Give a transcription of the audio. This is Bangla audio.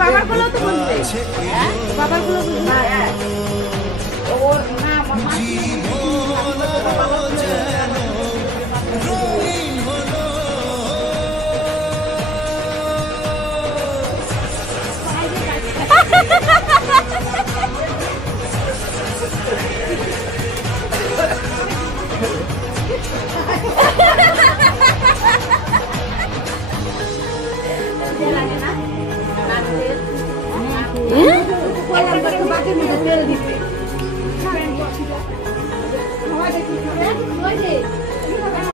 বাবার গুলো তো বলবে বাবার গুলো ওর না মামা তেল দিতে